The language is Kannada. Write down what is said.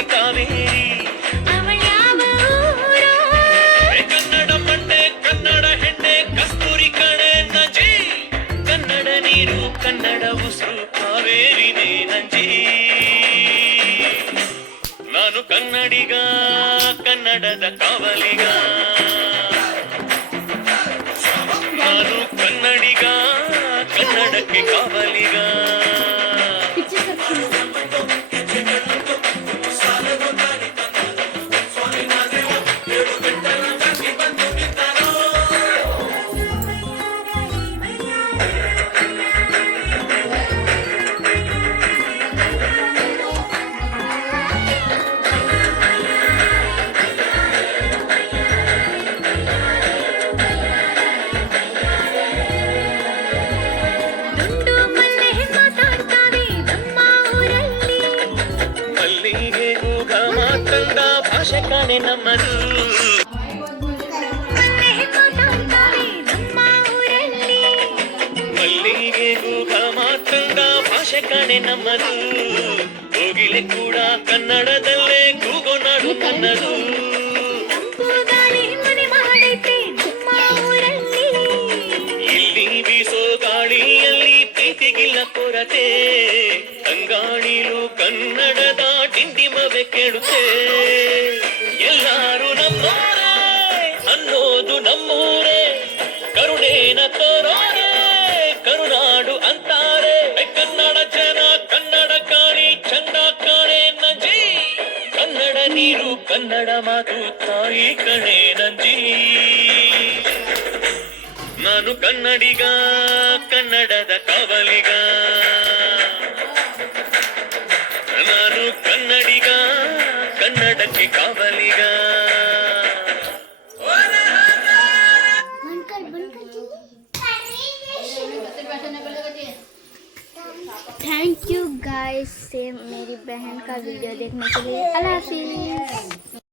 ಕನ್ನಡಕ್ಕೆ ಕಾವೇರಿ ಅವಳ ಯಾವ ಊರು? ಕನ್ನಡ ಬಂಡೆ ಕನ್ನಡ ಹೆಣ್ಣೆ ಕಸ್ತೂರಿ ಕಣೆ ನಂಜಿ ಕನ್ನಡ ನೀರು ಕನ್ನಡ ಉಸಿರು ಕಾವೇರಿನೇ ನಂಜಿ ನಾನು ಕನ್ನಡಿಗ ಕನ್ನಡದ ಕಾವಲಿಗ ನಾನು ಕನ್ನಡಿಗ ಕನ್ನಡಕ್ಕೆ ಕಾವಲಿಗ ದುಂಡು ಮಲ್ಲೆ ಮಾತಾಡ್ತಾವೆ ನಮ್ಮ ಊರಲ್ಲಿ. ಮಲ್ಲಿಗೆ ಮೂಗ ಮಾತಂದ ಭಾಷೆ ಕಾಣೆ ನಮ್ಮದು ಮಲ್ಲೆ ಮಾತಾಡ್ತಾವೆ ನಮ್ಮ ಊರಲ್ಲಿ. ಮಲ್ಲಿಗೆ ಮೂಗ ಮಾತಂದ ಭಾಷೆ ಕಾಣೆ ನಮ್ಮದು ಕೋಗಿಲೆ ಕೂಡ ಕನ್ನಡದಲ್ಲೇ ಕೂಗೋ ನಾಡು ಕನ್ನದು ತಂಪು ಗಾಳಿ ಮನೆ ಮಾಡೈತೆ ನಮ್ಮ ಊರಲ್ಲಿ. ಇಲ್ಲಿ ಬೀಸೋ ಗಾಳಿಯಲ್ಲಿ ಪ್ರೀತಿಗಿಲ್ಲ ಕೊರತೆ ಅಂಗಾಣಿಲು ಕನ್ನಡದ ಡಿಂಡಿಮವೆ ಕೇಳುತ್ತೆ ಎಲ್ಲಾರು ನಮ್ಮೋರೇ ಅನ್ನೋದು ನಮ್ಮೂರೇ ಕರುಣೇನ ತೋರೋರೆ ಕರುನಾಡು ಅಂತಾರೆ ಕನ್ನಡ ಜನ ಕನ್ನಡ ಕಾಣಿ ಚಂದ ಕಾಣೆ ನಂಜಿ ಕನ್ನಡ ನೀರು ಕನ್ನಡ ಮಾತು ತಾಯಿ ಕಣೆ ನಂಜಿ ನಾನು ಕನ್ನಡಿಗ ಕನ್ನಡದ ಕಾವಲಿಗ ನಾನು ಕನ್ನಡಿಗ ಕನ್ನಡಕ್ಕೆ ಕಾವಲಿಗ थैंक यू गाइस से मेरी बहन का वीडियो देखने के लिए। अल्लाह हाफिज़।